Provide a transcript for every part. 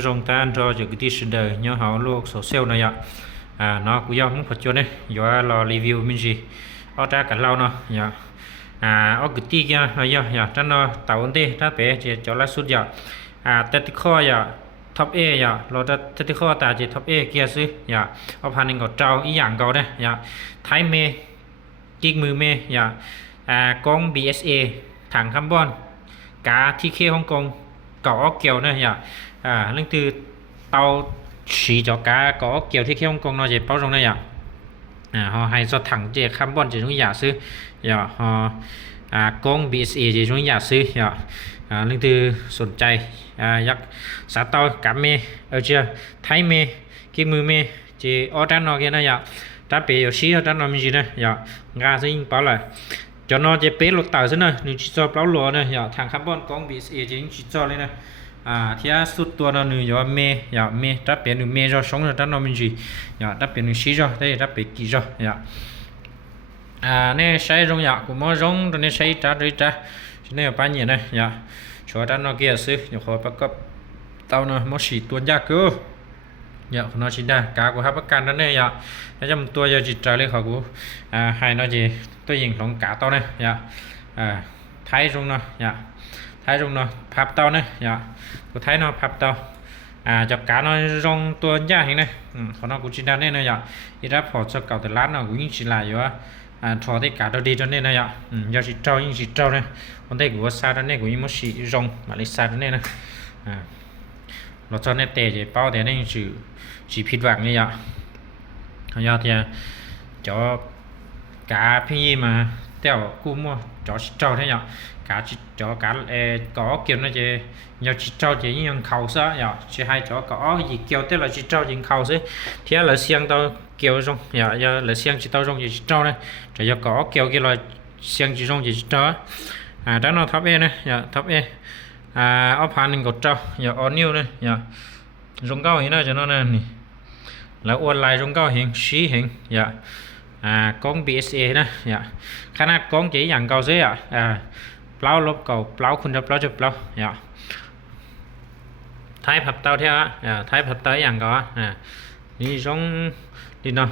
Rong ta cho cho cái sự đời nhớ họ lô social này ạ nó cũng do muốn phát cho này do là review mình gì ở ra cả lâu nó dạ ở cái tí kia rồi dạ cho nó tạo ổn định ta bé chỉ cho là suốt dạ tết kho dạ top A dạ rồi tết kho ta chỉ top A kia xứ dạ ở phần này có trâu ý dạng cầu đấy dạ thái mê kíchมือmê dạ con BSA thẳng carbon cá TK Hong Kong có kiểu này dạ lần từ tàu chỉ cho cá có kiểu TK Hong Kong nó chỉ bao trong này dạ họ hay cho thẳng chỉ carbon chỉ trong giả sư dạ họ con BSA chỉ trong giả sư dạ lần từ สนใจอยากสาตอกับเมเจียไทยเมกี่มือเมจีออดันนอเกนะอย่าถ้าเปอยู่ชี้ออดันนอมีจีนะอย่างาซิงเปล่าเลยcho nóจะเป๊ะลดเต่าซะนะนึงจิจอเปล่าหลัวนะอย่าทางคาร์บอนกอง BSA จริงจิจอเลยนะที่สุดตัวเรานึงอย่าเมอย่าเมถ้าเป็นนึงเมจอ2ดันนอมีจีอย่าถ้าเป็นนึงชี้จอได้ถ้าเป็นกี่จออย่าเนี่ยใช้ตรงอย่ากูมอตรงตรงนี้ใช้จ้าด้วยจ้าเนี่ยป้าเนี่ยนะอย่าชัวร์ด้านนอกเกียร์ซื้ออย่าขอประกอบเตาเนาะมอสีตัวยากกูอย่าคนนอชิดากากูฮับประกันนั่นเนี่ยอย่าแล้วจำตัวอย่าจิตใจเลยเขากูให้นอจีตัวยิงของกาเตาเนี่ยอย่าท้ายตรงเนาะอย่าท้ายตรงเนาะพับเตาเนี่ยอย่ากูท้ายเนาะพับเตาจับกาเนาะตรงตัวยากเห็นไหมคนนอกูชิดาเนี่ยอย่าอีรับพอจะเก่าแต่ร้านเนาะกูยิ่งชิลายอยู่ว่าถอดได้กาตัวดีจนเนี่ยนะอย่าจิตเจ้ายิ่งจิตเจ้าเนี่ยคนได้กูว่าซาตัวเนี่ยกูยิ่งมั่วสีตรงมาเลยซาตัวเนี่ยนะเราจะเนี่ยเตะจะเป้าแต่เนี่ยชื่อสีผิดหวังเนี่ยเขาอยากที่จะกาพี่มาเต่ากูมั่วจะจิตเจ้าเนี่ยกาจิตจะกาcó kiểu nóจะอย่าจิตเจ้าจะยิ่งเข่าซะอย่าจะให้จะcó gì kiểu tức làจิตเจ้ายิ่งเข่าซะที่là xiang tao kiểu trong giờ là xiang chỉ tao trong gì trâu này rồi giờ có kiểu kia là xiang chỉ trong gì trâu đó nó thấp e này thấp e ở phần mình có trâu giờ ở new này trong cao hiện nay cho nó này là online trong cao hiện xí hiện con BSA này khả năng con chỉ dạng cao dễ plau lốp cầu plau khung cho plau chụp plau thái phật tao theo thái phật tới dạng có đi trong đi nó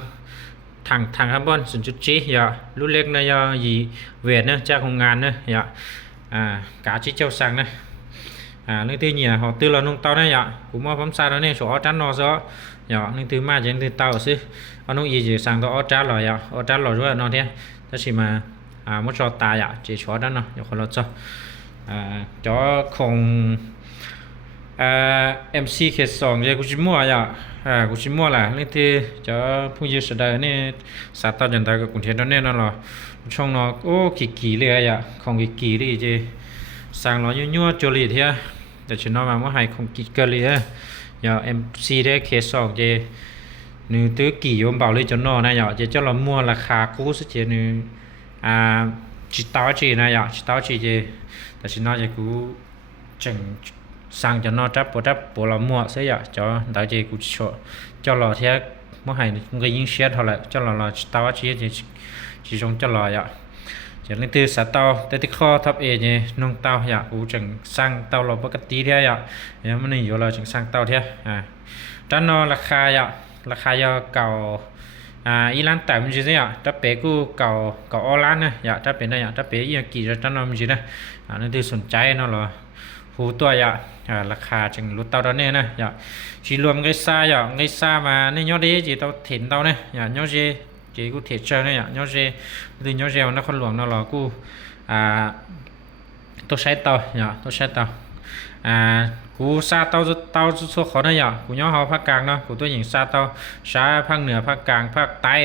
thằng carbon 0.7 dạ lúc leg này gì về nữa cha không ngàn nữa dạ cả chiếc trâu sang này nên từ nhỉ họ từ là nông tao này dạ cũng mua phóng xa đó này số trán nó gió dạ nên từ mà trên từ tao xí nó nông gì sang đó trán rồi dạ trán rồi rồi nó thế đó chỉ mà một trò tài dạ chỉ số đó nó dạ còn là cho không MC เขต2จะกูสิมั่วอ่ะกูสิมั่วล่ะนี่ที่จะผู้ยืสดานี่สาตาจันตากับกรุงเทพนั่นนั่นหรอช่องเนาะโอ้กี่เลยอ่ะของกี่ดิเจสั่งเรายั่วๆโจลีเทียแต่ฉันว่ามาให้ของกี่กะเลยอย่า MC ได้เขต2เจนึตื้อกี่ยมเบาเลยจนนอนะอย่าจะเจ้าเรามั่วราคากูซะเจนึจิตาวจีนะอย่าจิตาวจีเจแต่ฉันว่าจะกูจังsang cho nó trap bộ là mua sẽ dạ cho đại chị cũng cho lò thế mỗi ngày người yên share thôi lại cho lò tao chỉ trong cho lò dạ chỉ nên từ sát tao tới kho thấp e nhỉ nông tao dạ cũng chẳng sang tao là bất tí thế dạ nhưng mà này vô là chẳng sang tao thế cho nó là khai do cầu Iran tại mình gì ạ trap béกูcầu Oran nè dạ trap bé này dạ trap bé yên kỳ rồi cho nó mình gì nè nên từ สนใจ nó làหูตัวอย่าราคาจึงลดเตาตอนนี้นะอย่าชีรวมไงซ่าไงซ่ามาในยอดดีจีเตาเห็นเตาเนี่ยยอดจีกูเทเชอร์เนี่ยยอดจีคือยอดเร็วนครหลวงนั่นหรอกูตัวใช้เตาตัวใช้เตากูซาเตาสุดขอเนี่ยกูย้อนเขาภาคกลางเนาะกูตัวหญิงซาเตาซาภาคเหนือภาคกลางภาคใต้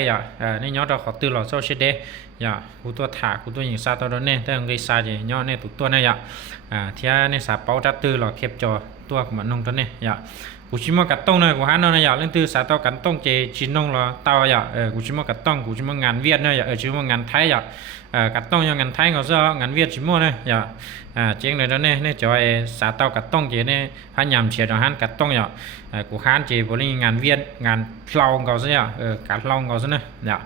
นี่ย้อนเราขอตื่นหล่อโซเชเดกูตัวถากูตัวหญิงซาเตาตอนนี้แต่ไงซาจีย้อนเนี่ยตัวเนี่ยเที่ยเนี่ยสาเป้าจัดตื้อหล่อเข็บจอตัวของมันนงตัวนี้กูชิมกัดต้องเนี่ยกูหันนเนี่ยเรื่องตื้อสาเตากัดต้องเจชินนงหล่อเตากูชิมกัดต้องกูชิมงานเวียดเนี่ยชิมงานไทยกัดต้องยังงานไทยเขาซะงานเวียดชิมเนี่ยเจ๊งเลยตอนนี้เนี่ยจอยสาเตากัดต้องเจเนี่ยพยายามเชียร์หันกัดต้องกูหันเจบริงานเวียดงานเล่าเขาซะกัดเล่าเขาซะเนี่ย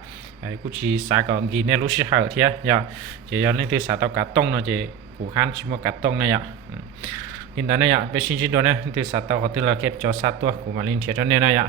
กูชีสาก็กินเนี่ยรู้สึกเหอะเทียเจย้อนนี่ตื้อสาเตากัดต้องเนาะเจกูหันชิมกัดต้องเนี่ย ลินดานะยะไปชินจิโดนะติสัตตอก็ติละเก็บจอสัตตัวกูมาลินเทียจนเนี่ยนะยะ